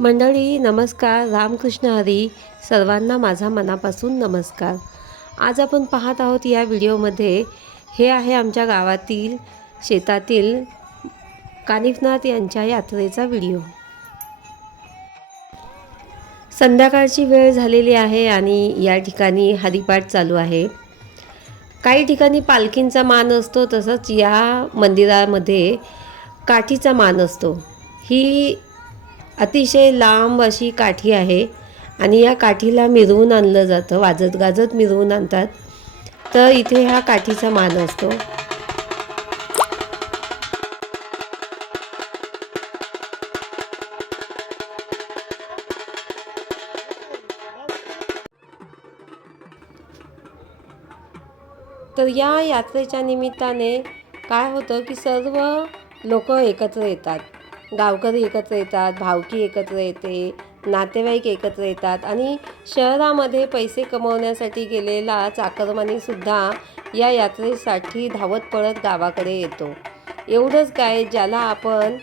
मंडळी नमस्कार. रामकृष्ण हरी. सर्वांना माझा मनापासून नमस्कार. आज आपण पाहत आहोत या व्हिडिओमध्ये हे आहे आमच्या गावातील शेतातील कानिफनाथ यांच्या यात्रेचा व्हिडिओ. संध्याकाळची वेळ झालेली आहे आणि या ठिकाणी हरिपाठ चालू आहे. काही ठिकाणी पालखींचा मान असतो तसंच या मंदिरामध्ये काठीचा मान असतो. ही अतिशय लांब अशी काठी आहे आणि या काठीला मिरवून आणलं जातं वाजत गाजत मिरवून आणतात. तर इथे ह्या काठीचा मान असतो. तर या यात्रेच्या निमित्ताने काय होतं की सर्व लोक एकत्र येतात. गावकरी एकत्र येतात भावकी एकत्र येते नातेवाईक एकत्र येतात आणि शहरामध्ये पैसे कमवण्यासाठी गेलेला चाकरमानीसुद्धा या यात्रेसाठी धावत पळत गावाकडे येतो. एवढंच काय ज्याला आपण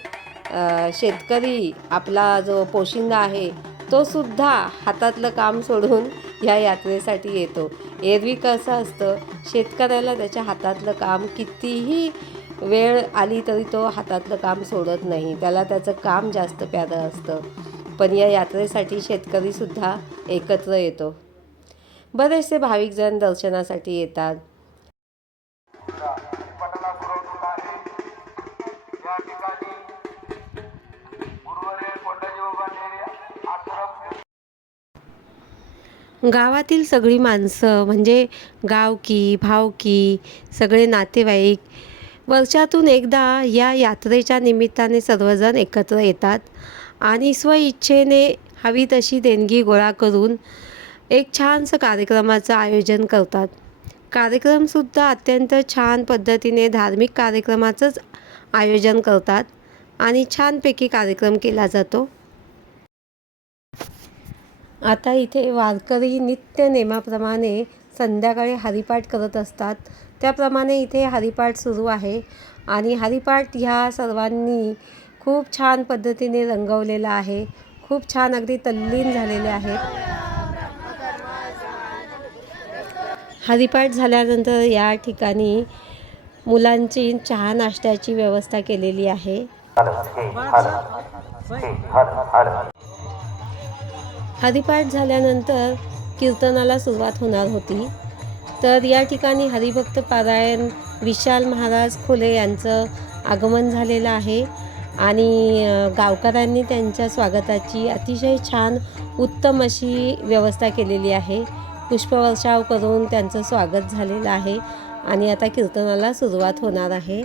शेतकरी आपला जो पोशिंदा आहे तो सुद्धा हातातलं काम सोडून या यात्रेसाठी येतो. एरवी कसं असतं शेतकऱ्याला त्याच्या हातातलं काम कितीही वेळ आली तरी तो हातातलं काम सोडत नाही. त्याला त्याचं काम जास्त प्यारं असतं. पण या यात्रेसाठी शेतकरीसुद्धा एकत्र येतो. बरेचसे भाविकजण दर्शनासाठी येतात. गावातील सगळी माणसं म्हणजे गावकी भावकी सगळे नातेवाईक वर्षातून एकदा या यात्रेच्या निमित्ताने सर्वजण एकत्र येतात आणि स्वइच्छेने हवी तशी देणगी गोळा करून एक छानसं कार्यक्रमाचं आयोजन करतात. कार्यक्रमसुद्धा अत्यंत छान पद्धतीने धार्मिक कार्यक्रमाचंच आयोजन करतात आणि छानपैकी कार्यक्रम केला जातो. आता इथे वारकरी नित्य नेमाप्रमाणे संध्याकाळी हरिपाठ करत असतात. त्याप्रमाणे इथे हरिपाठ सुरू आहे. आणि हरिपाठ ह्या सर्वांनी खूप छान पद्धतीने रंगवलेला आहे. खूप छान अगदी तल्लीन झालेले आहेत. हरिपाठ झाल्यानंतर या ठिकाणी मुलांची चहा नाश्त्याची व्यवस्था केलेली आहे. हरिपाठ झाल्यानंतर कीर्तनाला सुरुवात होणार होती. तर या ठिकाणी हरिभक्त पारायण विशाल महाराज खोले यांचं आगमन झालेलं आहे. आणि गावकऱ्यांनी त्यांच्या स्वागताची अतिशय छान उत्तम अशी व्यवस्था केलेली आहे. पुष्पवर्षाव करून त्यांचं स्वागत झालेलं आहे. आणि आता कीर्तनाला सुरुवात होणार आहे.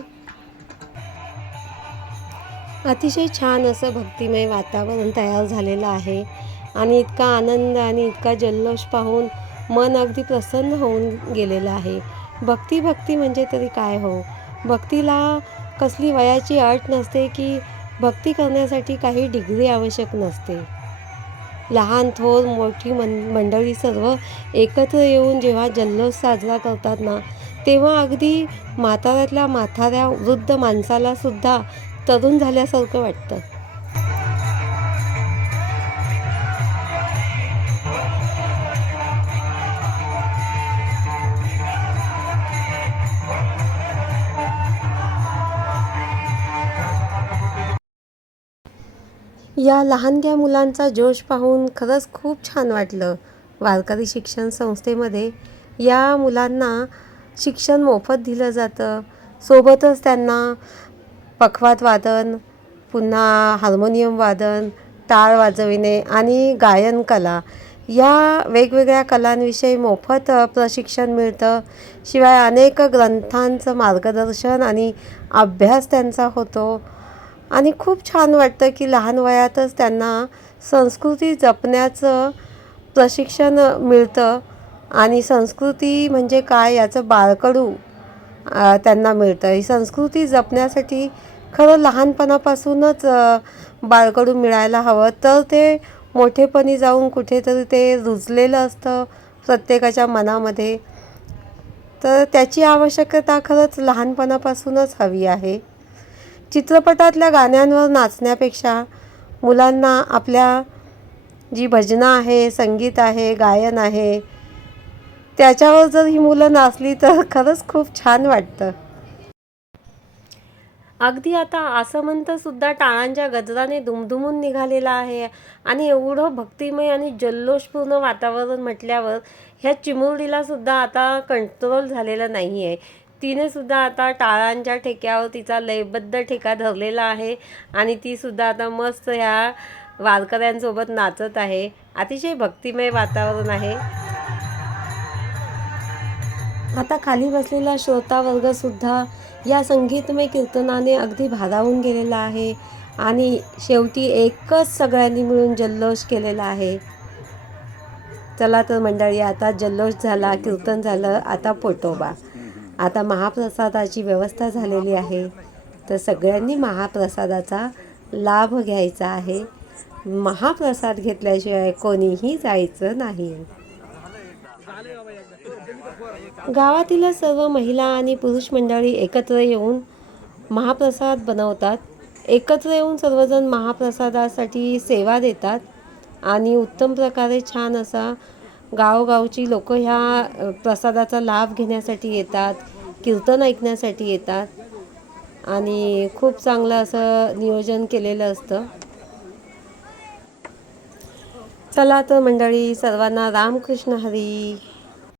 अतिशय छान असं भक्तिमय वातावरण तयार झालेलं आहे. आणि इतका आनंद आणि इतका जल्लोष पाहून मन अगदी प्रसन्न होऊन गेलेलं आहे. भक्ती भक्ती म्हणजे तरी काय हो? भक्तीला कसली वयाची अट नसते की भक्ती करण्यासाठी काही डिग्री आवश्यक नसते. लहान थोर मोठी मन मंडळी सर्व एकत्र येऊन जेव्हा जल्लोष साजरा करतात ना तेव्हा अगदी म्हाताऱ्यातल्या म्हाताऱ्या वृद्ध माणसालासुद्धा तरुण झाल्यासारखं वाटतं. या लहानग्या मुलांचा जोश पाहून खरंच खूप छान वाटलं. वारकरी शिक्षण संस्थेमध्ये या मुलांना शिक्षण मोफत दिलं जातं. सोबतच त्यांना पखवात वादन पुन्हा हार्मोनियम वादन टाळ वाजविणे आणि गायन कला. या वेगवेगळ्या कलांविषयी मोफत प्रशिक्षण मिळतं. शिवाय अनेक ग्रंथांचं मार्गदर्शन आणि अभ्यास त्यांचा होतो. आणि खूप छान वाटतं की लहान वयातच त्यांना संस्कृती जपण्याचं प्रशिक्षण मिळतं. आणि संस्कृती म्हणजे काय याचं बाळकडू त्यांना मिळतं. ही संस्कृती जपण्यासाठी खरं लहानपणापासूनच बाळकडू मिळायला हवं. तर ते मोठेपणी जाऊन कुठेतरी ते रुजलेलं असतं प्रत्येकाच्या मनामध्ये. तर त्याची आवश्यकता खरंच लहानपणापासूनच हवी आहे. चित्रपटातल्या गाण्यांवर नाचण्यापेक्षा मुलांना आपल्या जी भजनं आहे संगीत आहे गायन आहे त्याच्यावर जर ही मुलं नाचली तर खरंच खूप छान वाटतं. अगदी आता आसमंत सुद्धा टाळांच्या गजराने दुमदुमून निघालेला आहे आणि एवढं भक्तिमय आणि जल्लोषपूर्ण वातावरण म्हटल्यावर ह्या चिमुरडीला सुद्धा आता कंट्रोल झालेला नाही आहे तिने सुद्धा आता टाळांच्या ठेक्यावर तिचा लयबद्ध ठेका धरलेला आहे आणि ती सुद्धा आता मस्त ह्या वारकऱ्यांसोबत नाचत आहे. अतिशय भक्तिमय वातावरण आहे. आता खाली बसलेला श्रोता वर्ग सुद्धा या संगीतमय कीर्तनाने अगदी भारावून गेलेला आहे आणि शेवटी एकच सगळ्यांनी मिळून जल्लोष केलेला आहे. चला तर मंडळी आता जल्लोष झाला कीर्तन झालं आता पोटोबा. आता महाप्रसादाची व्यवस्था झालेली आहे. तर सगळ्यांनी महाप्रसादाचा लाभ घ्यायचा आहे. महाप्रसाद घेतल्याशिवाय कोणीही जायचं नाही. गावातील सर्व महिला आणि पुरुष मंडळी एकत्र येऊन महाप्रसाद बनवतात. एकत्र येऊन सर्वजण महाप्रसादासाठी सेवा देतात. आणि उत्तम प्रकारे छान असा गावोगावची लोक ह्या प्रसादाचा लाभ घेण्यासाठी येतात कीर्तन ऐकण्यासाठी येतात आणि खूप चांगलं असं नियोजन केलेलं असतं. चला तर मंडळी सर्वांना रामकृष्ण हरी.